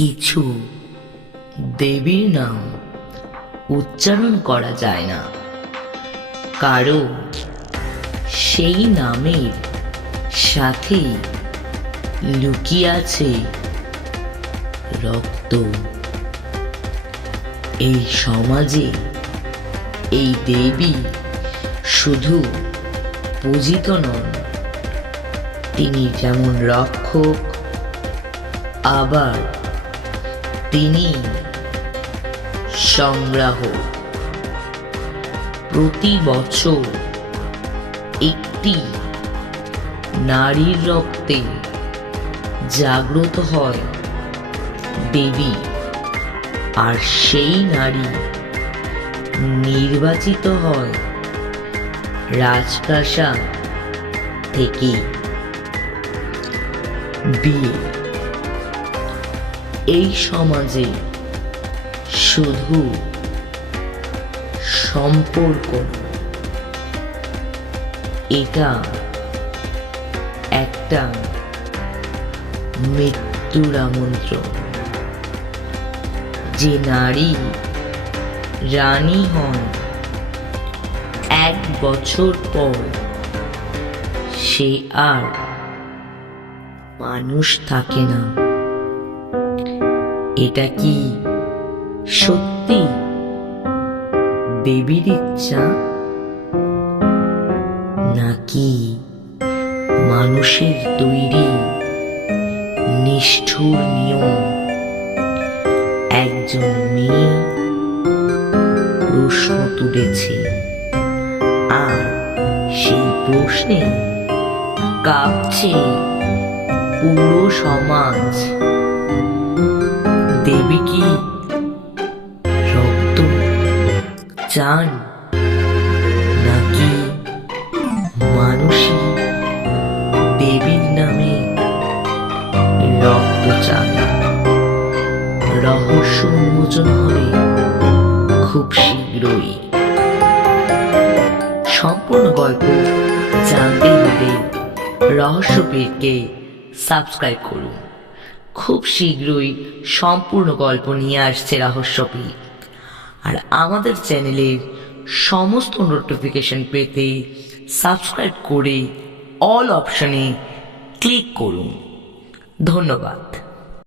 কিছু দেবীর নাম উচ্চারণ করা যায় না, কারণ সেই নামের সাথে লুকিয়ে আছে রক্ত। এই সমাজে এই দেবী শুধু পূজিত নন, তিনি যেমন রক্ষক, আবার তিনি সংগ্রাহক। প্রতি বছর একটি নারীর রক্তে জাগ্রত হয় দেবী, আর সেই নারী নির্বাচিত হয় রাজপ্রাসাদ থেকে। বিয়ে এই সমাজে শুধু সম্পর্ক, এটা একটা মৃত্যুর আমন্ত্রণ। যে নারী রানী হন 1 বছর পর সে আর মানুষ থাকে না। এটা কি সত্যি দেবীর ইচ্ছা, নাকি মানুষের তৈরি নিষ্ঠুর নিয়ম? একজন মেয়ে প্রশ্ন তুলেছে, আর সেই প্রশ্নে কাঁপছে পুরো সমাজ। দেবী কি রক্ত চান, নাকি মানুষই দেবীর নামে রক্ত চান? রহস্য উন্মোচন হবে খুব শীঘ্রই। সম্পূর্ণ গল্প জানতে হলে রহস্যপীঠকে সাবস্ক্রাইব করুন। খুব শীঘ্রই সম্পূর্ণ গল্প নিয়ে আসছে রহস্যপীঠ। আর আমাদের চ্যানেলের সমস্ত নোটিফিকেশন পেতে সাবস্ক্রাইব করে অল অপশনে ক্লিক করুন। ধন্যবাদ।